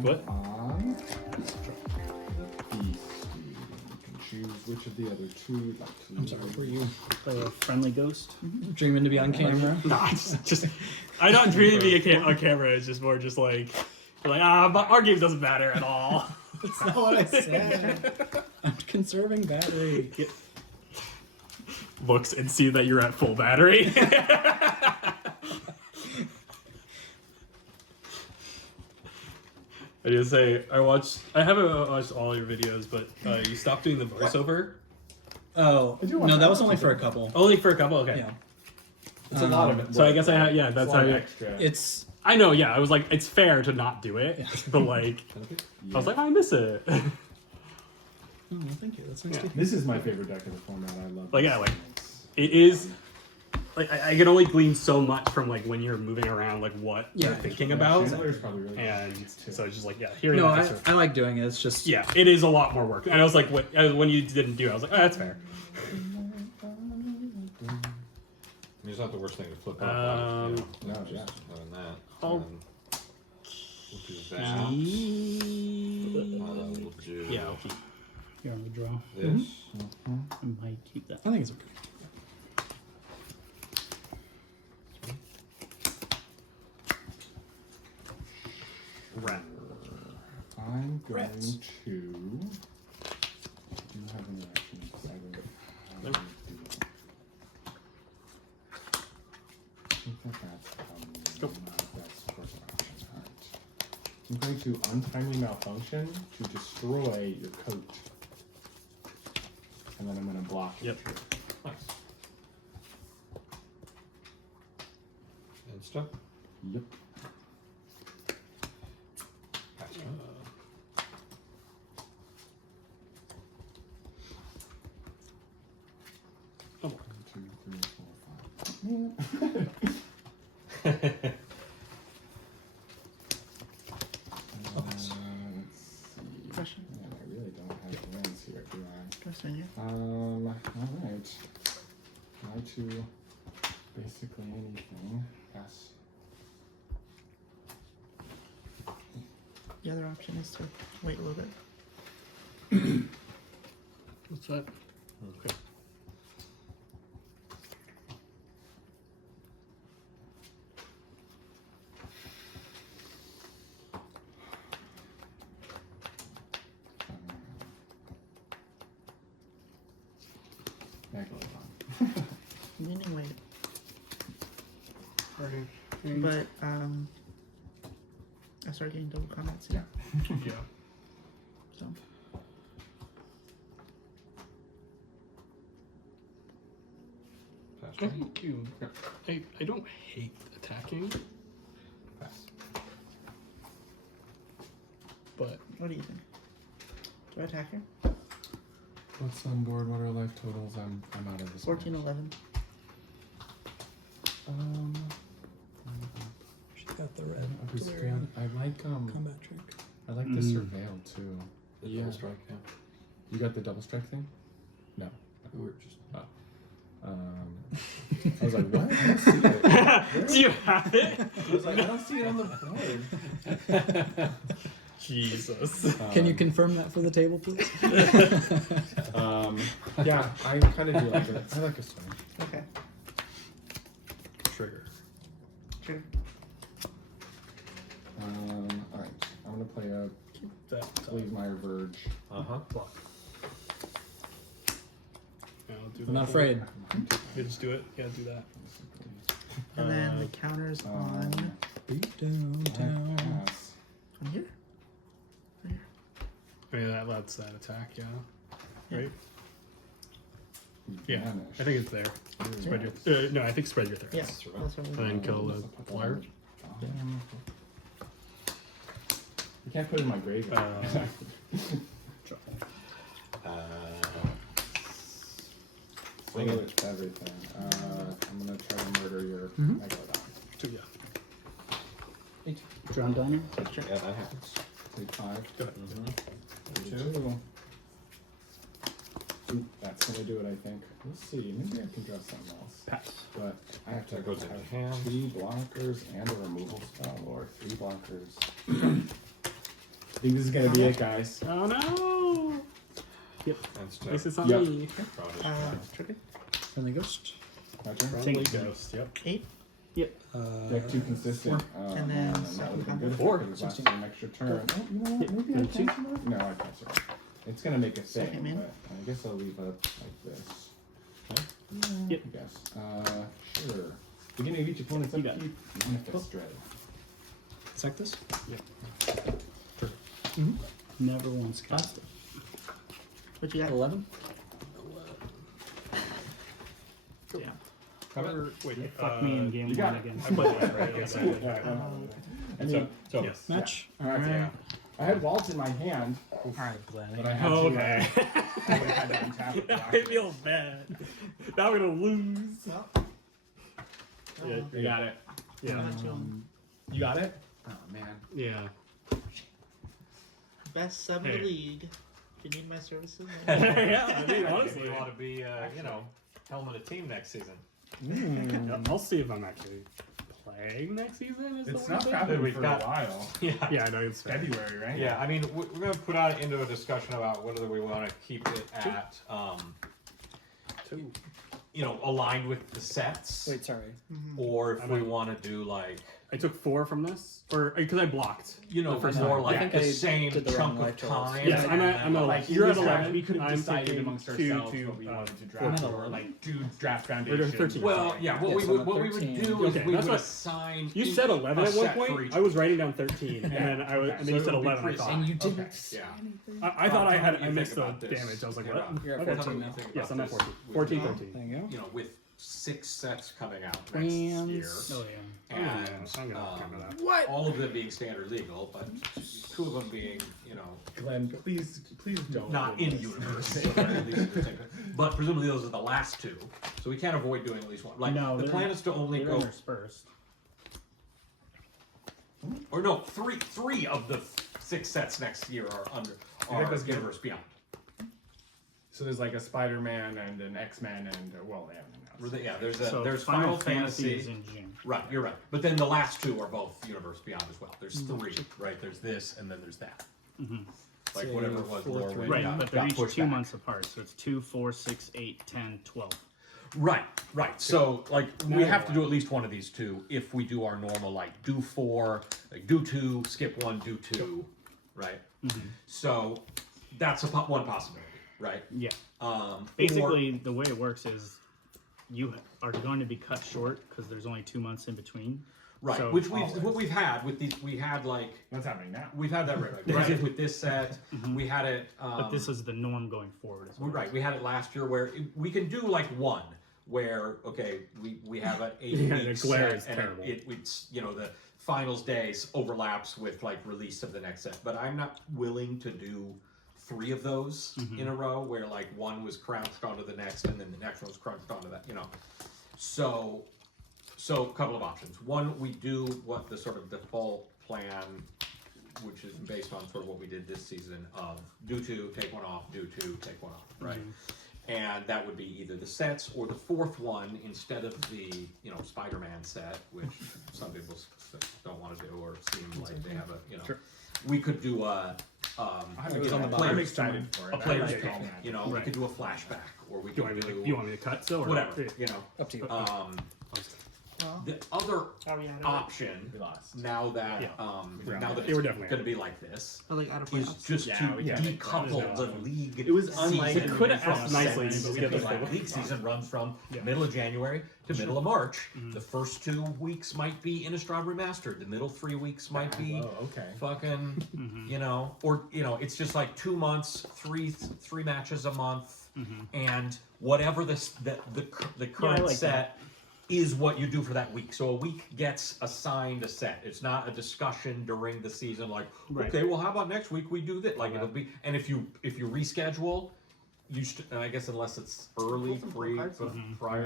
What? On Beastie. You can choose which of the other two you'd like to. I'm sorry, were you Play a friendly ghost. dreaming to be on camera? Nah, it's just I don't dream to be on camera. It's just more just like you're like but our game doesn't matter at all. That's not what I said. I'm conserving battery. Looks and see that you're at full battery. I just say I haven't watched all your videos, but you stopped doing the voiceover. Oh, no, that was only for a couple. Only for a couple. Okay. Yeah. It's a lot of it. So I guess that's how you. Extra. It's I know. Yeah, I was like, it's fair to not do it, but like, I was like, I miss it. oh, well, thank you. That's nice to hear. This is my favorite deck of the format. I love. Like, this. yeah, like it is. Like I can only glean so much from like when you're moving around, like what you're thinking about, Chandler's probably really and good too. so it's just like hearing No, that. I like doing it. It's just Yeah, it is a lot more work. And I was like, when you didn't do it, I was like, oh, that's fair. It's not the worst thing to flip off. No, yeah. Other than that. Oh. We'll do that. We'll do Yeah, I'll keep. Here on the draw. this. I might keep that. I think it's okay. Rat. I'm going Rats. to. Do you have any actions? Nope. I think that's probably Go. not the best course of action. Alright. I'm going to untimely malfunction to destroy your coat. And then I'm going to block it. Yep. Nice. And stuff. Yep. Pass. Oh. 1, 2, 3, 4, 5. Let's see. Question. Man, I really don't have wins here, do I? Question you. Alright. Try to basically anything. Pass. The other option is to wait a little bit. What's that? Okay. Meaning wait. Right. But I started getting double comments. Yeah. Yeah. So Pass. I think you. I don't hate attacking, Pass. but what do you think? Do I attack her? What's on board? What are life totals? I'm out of this. 14, 11. She got the red. Delirium. I like Combat trick. I like the surveil too. The Yeah. double strike, yeah. You got the double strike thing? No. We were just. I was like, what? I don't see it. do you have it? I was like, I don't see it on the board. Jesus. Can you confirm that for the table, please? Yeah, I kind of do like it. I like a swing. Okay. Trigger. Sure. Alright. I'm gonna play a That. Leave my verge. Block. Yeah, I'll do I'm not afraid. You just do it. Yeah, do that. And then the counters on Beat downtown. Pass. on here. Right here. I mean, that's that attack, yeah. Right? Yeah, Vanish. I think it's there. Spread your. No, I think spread your threats. Yeah. survive. That's what And we're then doing. kill the flyer. You can't put it in my graveyard. Swing it. With everything. I'm gonna try to murder your Megalodon. Two, yeah. Drawn diner. Yeah, that happens. Take 5. Go ahead. 2. Ooh, that's gonna do it, I think. We'll see. Maybe I can draw something else. Pass. But I have to That goes have into hand. 3 blockers and a removal spell, or 3 blockers. think this is gonna be it, guys. Oh no! Yep. That's At least tough. it's on Yep. me. Trigger. Friendly ghost. My turn. Friendly ghost. Yep. 8. Yep. Deck too consistent. And then I'm not looking good four. because it's lasting an extra turn. Oh, you know what? Maybe I Yep. can survive. No, I can't survive. It's gonna make a Second thing, man. but I guess I'll leave it like this. Yep. I guess. Sure. Beginning of each opponent's You got upkeep, manifest dread. Sack this. Yep. Never once cast it. What you got? 11. Yeah. Wait, fuck me in game you got one it. again. I played that, right? Yes, I did. I mean, So Yes. Match. alright, Yeah. I had waltz in my hand, Alright, glad but I had Oh, to. okay. I would have had to untap it. I feel bad. Now we're gonna lose. Well, Yeah, You got it. Yeah. You got it? Oh man. Yeah. best sub in Hey. the league. If you need my services, Yeah. I mean, honestly, honestly, you want to be, helmet a team next season. I'll see if I'm actually playing next season. Is It's the not one thing? happened We've for got- a while. Yeah. Yeah, I know it's fair. February, right? Yeah, I mean, we're going to put out into a discussion about whether we want to keep it at, Two. aligned with the sets, Wait, sorry. or if I we might- want to do like, I took 4 from this, or because I blocked. the first time. more I like think the I same did the chunk wrong of life choice. time. Yes, I'm at and then, like you you're at were 11. we could have I'm decided taking amongst 2 ourselves to what we wanted to 4 draft, to or like do draft Or foundation. 13. Well, yeah, what Yeah, we so would what we would 13. do is Okay, we that's would what- assign. You each said 11 a at one set for point. each I was writing down 13, and then I was, and then you So said it would be 11. I pretty- thought. And you didn't Okay. say Yeah. anything. I thought I had. What do I you missed think the about this? damage. I was like, Yeah. what? You're at Okay. 14 now. Think Yes, about I'm at this 14. with, 14, There 13. you go. with 6 sets coming out next Plans. year, Oh yeah. and I'm gonna come to that. What? all of them being standard legal, but 2 of them being, Glenn, please don't. not do in this. universe. But presumably those are the last 2, so we can't avoid doing at least one. Like No, the they're- plan is to only They're go, interspersed. or no, three of the 6 sets next year are think that's good. universe beyond. So there's like a Spider-Man and an X-Men and well, they haven't announced. Yeah, there's So there's Final Fantasy. is in June. Right, you're right. But then the last 2 are both Universe Beyond as well. There's 3, right? There's this, and then there's that. Like So whatever it was, 4, Norway 3. Right, got, but they're got each pushed 2 back. months apart, so it's 2, 4, 6, 8, 10, 12. Right, right. So like Now we you're have to do allowed. at least one of these 2 if we do our normal like do 4, like do 2, skip 1, do 2, right? So that's one possibility, right? Yeah. Or- Basically, the way it works is you are going to be cut short because there's only 2 months in between. right, so which always. what we've had with these, we had like What's happening now? we've had that right. We had it with this set. We had it. But this is the norm going forward as well. Right, we had it last year where we can do like one where we have an 8 Yeah, week the glare set is and terrible. it's the finals days overlaps with like release of the next set, but I'm not willing to do 3 of those in a row where like one was crouched onto the next and then the next one was crouched onto that, So a couple of options. One, we do what the sort of default plan, which is based on sort of what we did this season of do 2, take 1 off, do 2, take 1 off, right? And that would be either the sets or the 4th one instead of the Spider-Man set, which some people don't want to do or seem like they have a Sure. we could do a I'm excited for it. a player's I like pick, all that. we Right. could do a flashback or we Do could you want me to cut still? Or whatever, Up to you. Well, The other are we out of option We lost. now that Yeah. now that They were it's definitely going to be like this But like out of is playoffs? just Yeah, to we can't make that. decouple the There's no league. It was unlike- season They could have from asked nicely, segments. but we It's got gonna be this like league season runs from Yeah. middle of January to middle of March. The first 2 weeks might be Innistrad Remastered. The middle 3 weeks might be Oh, okay. fucking or it's just like 2 months, three matches a month, and whatever the current like set is what you do for that week. So a week gets assigned a set. It's not a discussion during the season like, Right. okay, well, how about next week we do that? Like it'll be, and if you reschedule, and I guess unless it's early, prior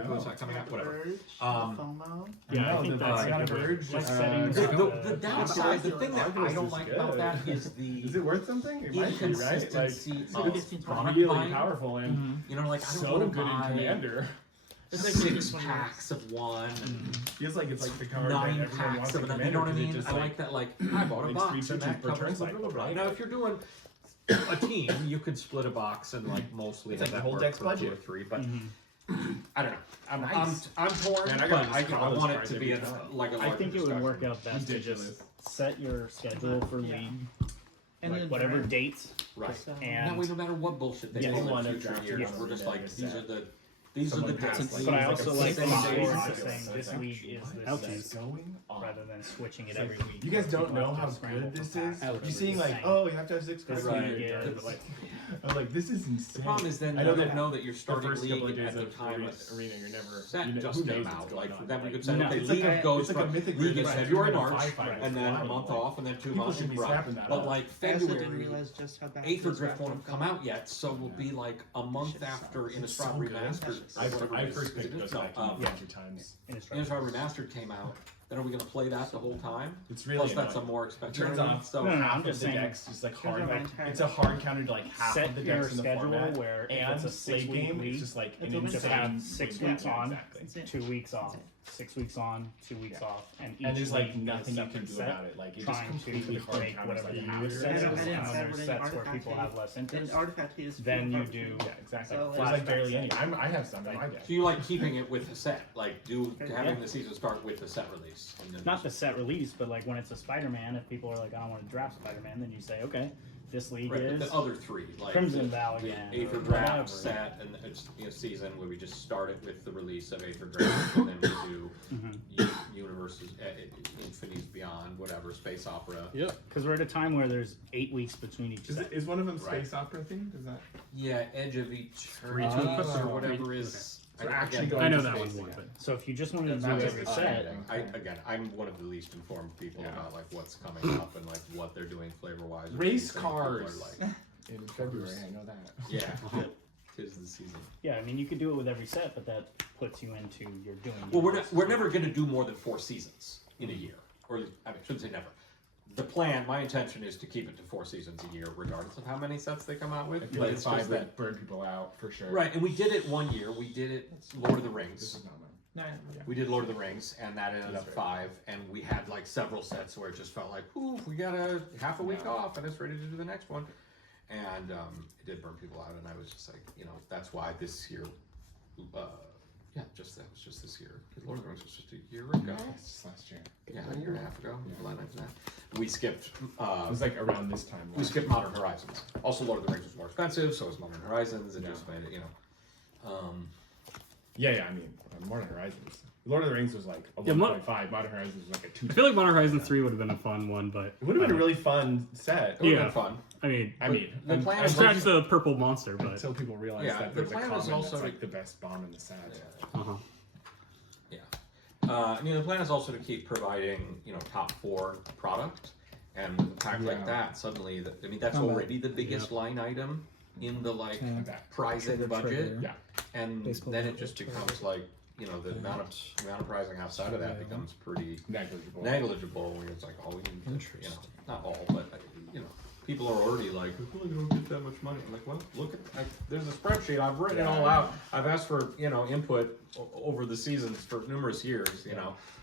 to it's not coming out, whatever. Verge, I FOMO. Yeah, I think the that's I got a a good way. verge. Like setting The downside, the thing that I don't is like good. about that is the Is it worth something? It might be, right? Like, inconsistency It's of like product really buying. powerful and Like I don't so want to good in buy. Commander. It's like 6 21 packs of one and Feels like it's like the card 9 that everyone wants packs of to another. come You know what I in, 'cause it mean? just, I like that. Like I bought a makes box 3 and pitches that per covers turn blah, blah, blah. cycle, Now, right? if you're doing a team, you could split a box and like mostly It's like have the whole work deck's for 2 budget. or 3. But I don't know. Nice. I'm torn, Man, I but gotta I discount all those want it cards to be every a, time. like a I larger think it would discussion. work out best to Ridiculous. just set your schedule for Yeah. league, And like then whatever draft. dates, Right. So- and That way, no matter what bullshit they Yeah, pull you in wanna future draft years, your we're just like, representatives these are set. the Someone dates. passed but like I a also like same the day model cycle. of saying So this it's week is What this is set, going on? rather than switching it It's every like, week. you guys where don't people know have how to scramble good this for is. packs, You're whatever seeing it's like, saying. oh, you have to have 6 This cards. week Right. is That's- like I'm like, this is insane. The problem is then I you know don't that know that you're the starting first couple of league days at the of time arena, you're never set you know, just who knows came what's out. going Like on. then we Like, could say, No. okay, It's league like a- goes it's like a from mythic league league, is right? February, You're in a March, firefight and then a flying, month like, off, and then 2 people months should in be run. snapping that But up. like I also didn't February, realize just how bad Aether this Drift draft won't got. come out yet, so we'll be like a month after It's Innistrad so good. Remastered. I whatever it is. first Is it picked those no, back um, a few times. Innistrad Remastered came out. Then are we going to play that the whole time? It's really Plus, that's a annoying. more It expensive. turns you know what I mean? off So No, no, half I'm of just the saying- decks, just like Turns hard. out my Like, entire it's a hard counter to like half set of the your decks in the schedule format. where if And it's a slate 6 week game, league, it's just like That's an what just I'm have saying. 6 Yeah, weeks on, exactly. That's it. 2 weeks off, That's 6 weeks on, 2 weeks Yeah. off, and each And there's like league nothing is you a can do separate about it. Like it just trying to completely hard make counters whatever like you half use your sets, I decks. didn't and then set there's any sets where artifact people hate. have less And interest. artifact is Then you hard. do Yeah, exactly. So, There's like flashbacks. barely any. I have some in my deck. So you like keeping it with the set, like having Yeah. the season start with the set release. And then Not the set release, but like when it's a Spider-Man, if people are like, I don't want to draft Spider-Man, then you say, okay, this league right, is the other 3, like Crimson the Valiant Aether or Draft whatever. set, and it's season where we just start it with the release of Aether Draft, and then we do Universes, Infinities Beyond, whatever, Space Opera. Yep. because we're at a time where there's 8 weeks between each set. Is one of them Right. space opera themed? Is that? Yeah, Edge of Eternity Oh. or whatever is. So I- actually again, going I know to that space, one more, yeah. but So if you just wanted to do That's every just set, I'm one of the least informed people Yeah. about like what's coming up and like what they're doing flavor wise. Race cars. Like, In February, I know that. yeah, tis the season. yeah, I mean, you could do it with every set, but that puts you into you're doing. Well, we're never going to do more than 4 seasons in a year, or I mean, I shouldn't say never. The plan, my intention is to keep it to 4 seasons a year, regardless of how many sets they come out with. I feel But like it's 5 just that, would burn people out for sure. right? And we did it one year. We did it Lord of the This Rings. is not mine. No, We did Lord of the Rings, and that ended That's up right. 5. And we had like several sets where it just felt like, ooh, we got a half a week Yeah. off, and it's ready to do the next one. And it did burn people out, and I was just like, that's why this year, that was just this year. Because Lord of the Rings was just a year ago. It's just last year. Yeah, a year and a half ago. July 9th. We skipped. It was like around this time. We skipped Modern Horizons. Also, Lord of the Rings was more expensive, so was Modern Horizons. It Yeah. just made it, Yeah, I mean, Modern Horizons. Lord of the Rings was like a Yeah, 1.5. Modern Horizons was like a 2. I feel like Modern Horizon 3 would have been a fun one, but It would have been a really fun set. it would have Yeah. been fun. I mean, The plan I is scratched the purple monster, but Until people realize Yeah, that the there's a plan common is also that's to- like the best bomb in the set. uh-huh. Yeah. The plan is also to keep providing, top 4 product, and with a pack Yeah. like that, suddenly, that's Combat. already the biggest line item in the Yeah. prizing budget, Yeah. and Baseball then it budget, just trigger. becomes like, the amount of prizing outside of that becomes pretty Negligible. negligible. Where it's like, oh, we need to, Interesting. not all, but people are already like, I don't get that much money. I'm like, well, look at there's a spreadsheet. I've written it all Yeah. out. I've asked for input over the seasons for numerous years.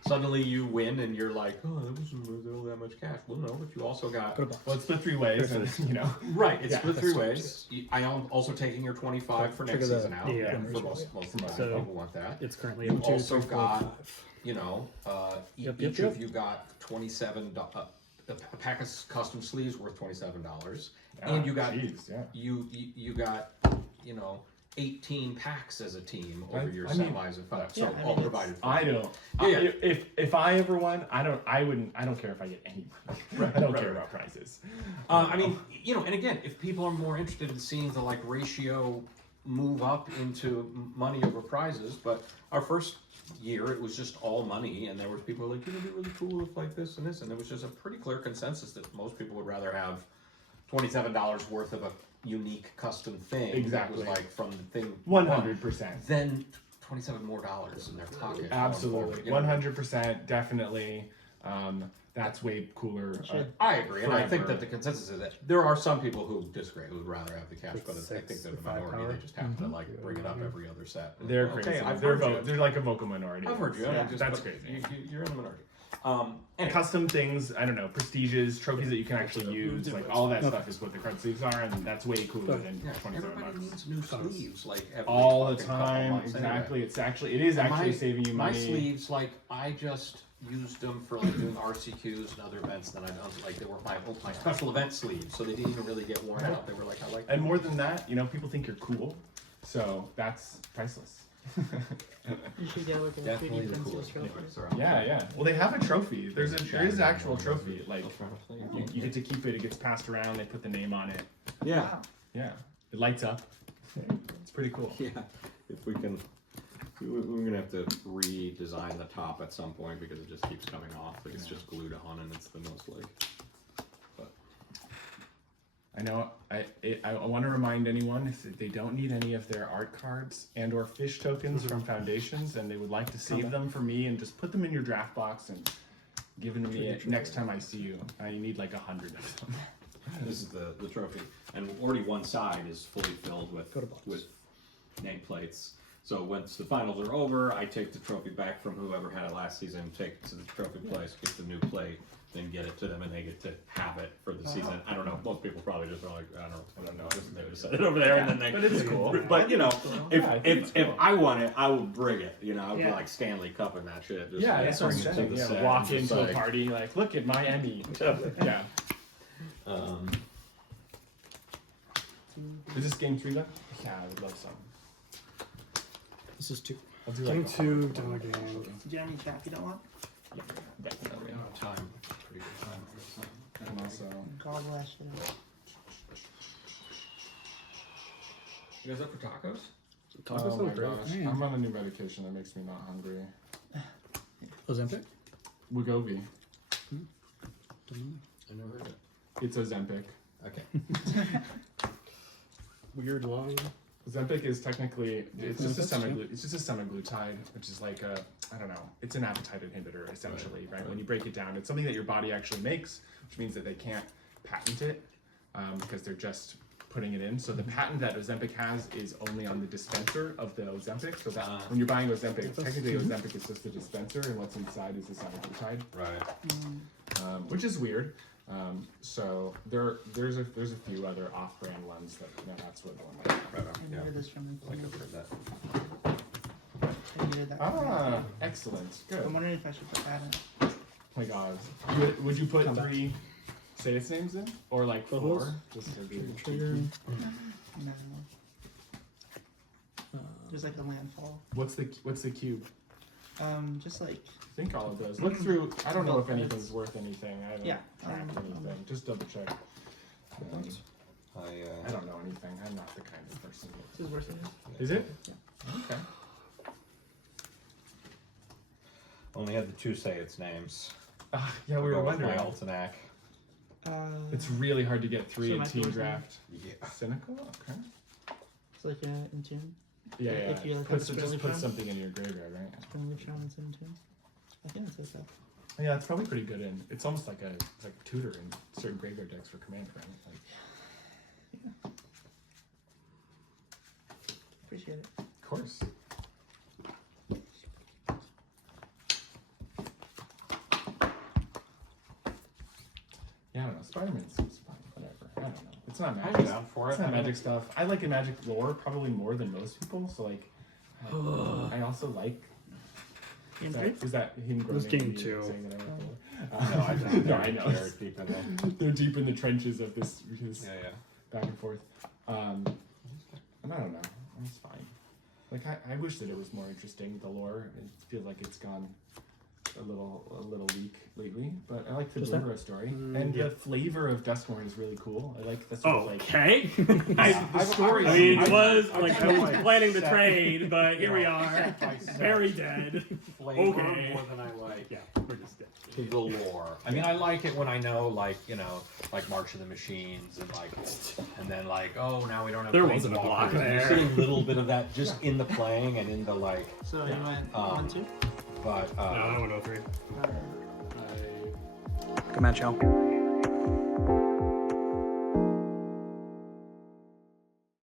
Suddenly you win and you're like, oh, that wasn't worth all that much cash. Well, no, but you also got Well, it's split 3 ways, and right. It's Yeah, split that's 3 ways. I am also taking your 25 for next Trigger the- season out. Yeah. For most of the time, So- people want that. It's currently You up to also 2, 3, 4, got 5. each Yep, of you got $27. A pack of custom sleeves worth $27, and you got Jeez, yeah. you got 18 packs as a team over your I mean, semis and five. So yeah, I mean, all it's- provided for. I don't. Yeah. If I ever won, I don't care if I get any money. Right, I don't right, care right. about prizes. And again, if people are more interested in seeing the ratio move up into money over prizes, but our first year it was just all money, and there were people like, it'd be really cool if like this and this, and there was just a pretty clear consensus that most people would rather have $27 worth of a unique custom thing. Exactly. That was like from the thing 100%. Then $27 more in their pocket. going Absolutely, forward, 100%, definitely. That's way cooler. I agree, and I think forever. that the consensus is that there are some people who disagree, who would rather have the cash, but I think they're the minority. They just happen to like bring it up every other set. They're Okay, crazy. I've They're, heard you. they're like a vocal minority. I've heard you. Yeah, Just- that's but crazy. You're in the minority. Anyway. Custom things, I don't know, prestiges, trophies that you can actually use, like all that stuff is what the card sleeves are, and that's way cooler than Yeah, 27 everybody bucks. needs new sleeves, like every All the fucking couple time, months exactly. anyway. It is actually My- saving you My money. sleeves, like I just used them for like doing RCQs and other events that I've done. Like they were my special event sleeves, so they didn't even really get worn out. They were like I like. And more than that, you know, people think you're cool, so that's priceless. You should get like a Definitely 3D the pencil coolest. trophy. Anyway, sorry. Yeah. Well, they have a trophy. There is an actual trophy. Like you get to keep it. It gets passed around. They put the name on it. Yeah. Wow. Yeah, it lights up. It's pretty cool. Yeah, if we can, we're gonna have to redesign the top at some point because it just keeps coming off. Like it's just glued on, and it's the most like. But I know. I want to remind anyone if they don't need any of their art cards and or fish tokens from foundations, and they would like to save them for me and just put them in your draft box and give them to me next time I see you. I need like 100 of them. This is the trophy, and already one side is fully filled with nameplates. So once the finals are over, I take the trophy back from whoever had it last season, take it to the trophy place, get the new plate, then get it to them, and they get to have it for the season. I don't know. Most people probably just are like, I don't know. They just set it over there, and then they. But it's cool. But you know, I think if I want it, I will bring it. You know, I would be Yeah. like Stanley Cup and that shit. Just Yeah, like, that's what I'm bring it to saying. the Yeah, set walk and just into a like, party like, look at my Emmy. Yeah. Is this game 3 then? Yeah, I would love some. This is 2. I'll do Game like 2, demo game. Do you have any chat you don't want? definitely. time, pretty good time for this. And also, God bless you. You guys up for tacos? oh my gosh, I'm on a new medication that makes me not hungry. Ozempic? Wegovy. I never heard it. It's Ozempic. Okay. Weird line. Ozempic is technically it's just a semaglutide, which is like a I don't know. It's an appetite inhibitor essentially, right? When you break it down, it's something that your body actually makes, which means that they can't patent it because they're just putting it in. So the patent that Ozempic has is only on the dispenser of the Ozempic. So that when you're buying Ozempic, technically Ozempic is just the dispenser, and what's inside is the semaglutide, Right. which is weird. So there's a few other off-brand ones that that's what the one that. Right on. I Yeah. needed this from I think I've heard that. I needed that from Ah, excellent, good. I'm wondering if I should put that in. Oh my god. Would you put 3 Saiya's names in? Or like 4? Bubbles? Just to be Trigger. cheeky. No. There's like a landfall. What's the cube? Just like I think all of those. Look through. I don't know if anything's worth anything. I don't Yeah, track anything. Just double check. I don't know anything. I'm not the kind of person. this is worth it. Is it? Okay. Only had the 2 say its names. Yeah, we were wondering. My Altenac. It's really hard to get 3 So in my team first draft. Yeah. Cynical? Okay. It's like in tune. Yeah, If you like Put, a just Springly put Crown? something in your graveyard, right? Springly Crown is in tune. I think that's it though. Yeah, it's probably pretty good in. It's almost like a tutor in certain graveyard decks for commander, right? Like, Appreciate it. of course. Yeah, I don't know. Spider-Man seems fine. Whatever. I don't know. It's not I'm magic. down for it. It's not magic stuff. I like the magic lore probably more than most people. So like, I also like. Game 3? Is that him It was groaning game at me 2. saying that I went No, I don't. No, I know. They're deep in there. They're deep in the trenches of this Yeah. back and forth. And I don't know. It's fine. Like I wish that it was more interesting. The lore. It feels like it's gone a little weak lately. But I like the Just that? Blue story, and yeah. the flavor of Duskmorn is really cool. I like the sort of like. Okay. The story. I mean, it I've- was I've like got I my was planning the set. trade, but here we are, Set by set. very dead. Flavor Okay. more than I like. Yeah, we're just dead. The lore. I mean, I like it when I know, like, you know, like March of the Machines and like, and then like, oh, now we don't have. There wasn't a block Planeswalkers. there. You're seeing a little bit of that just in the playing and in the like, So you went 1, 2? but No, I don't want to go 3. I Good match, y'all.